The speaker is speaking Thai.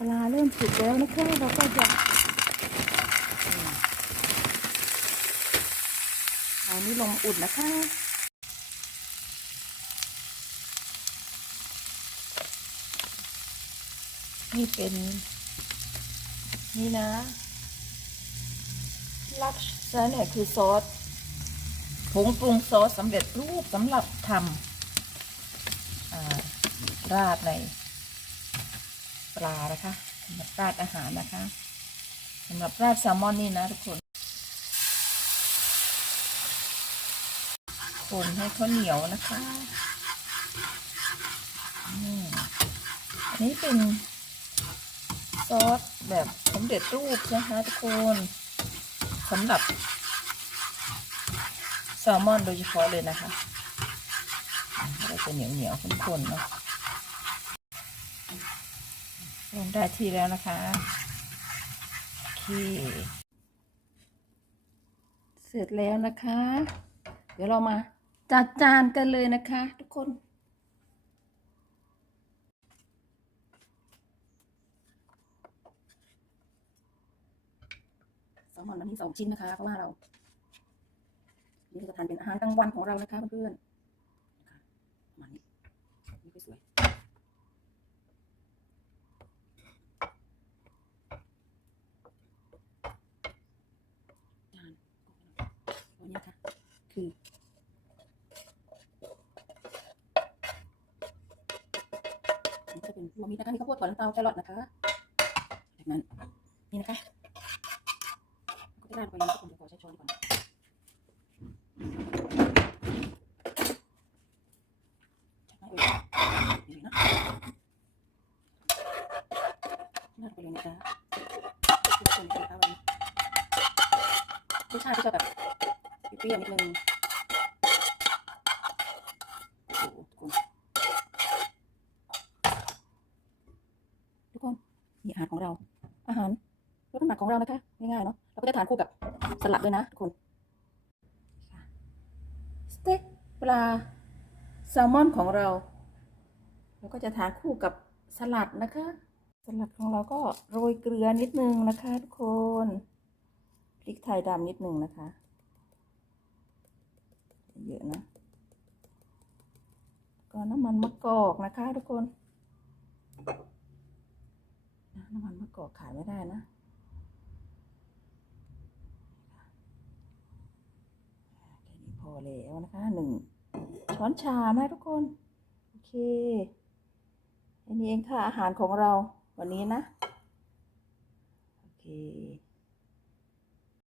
ปลาเริ่มสุกแล้วนะคะเราก็จะเอานี้ลงอุ่นนะคะนี่เป็น นี่นะ ลักษณะเนี่ยคือซอสผงปรุงซอสสำเร็จรูปสำหรับทำราดใน ปลานะคะสำหรับราดอาหารนะคะสำหรับราดแซลมอนนี่นะทุกคนคนให้เขาเหนียวนะคะอันนี้เป็นซอสแบบสำเร็จรูปนะคะทุกคนสำหรับแซลมอนโดยเฉพาะเลยนะคะก็จะเหนียวเหนียวข้นๆเนาะ ลงได้ที่แล้วนะคะโอเคเสร็จแล้วนะคะ เดี๋ยวเรามาจัดจานกันเลยนะคะ ทุกคนแซลมอนมันมีสองชิ้นนะคะ เพราะว่าเรานี่จะทานเป็นอาหารกลางวันของเรานะคะเพื่อนๆมานี้ก็สวยจานวันนี้ค่ะ คืออันนี้ก็จะเป็นรวมมิตรนะคะมีข้าวโพดถั่วลันเตาแครอทนะคะจากนั้นนี่นะคะก็จะราดไปเลยทุกคนจะขอใช้ช้อนก่อนชักไม่เอ่ยเดี๋ยวนะราดไปเลยนะจ๊ะทุกคนจะเอารสชาติก็จะแบบ ปรี้ยวนิดนึงโอ้โหทุกคนทุกคนนี่อาหารของเรา อาหารลดน้ำหนักของเรานะคะง่ายๆเนาะเราก็จะทานคู่กับสลัดด้วยนะทุกคนสเต็กปลาแซลมอนของเราเราก็จะทานคู่กับสลัดนะคะสลัดของเราก็โรยเกลือนิดนึงนะคะ ทุกคนพริกไทยดำนิดนึงนะคะ เยอะนะ ก็น้ำมันมะกอกนะคะทุกคนน้ำมันมะกอกขายไม่ได้นะแค่นี้พอแล้วนะคะหนึ่งช้อนชานะทุกคน โอเคอันนี้เองค่ะอาหารของเราวันนี้นะ โอเค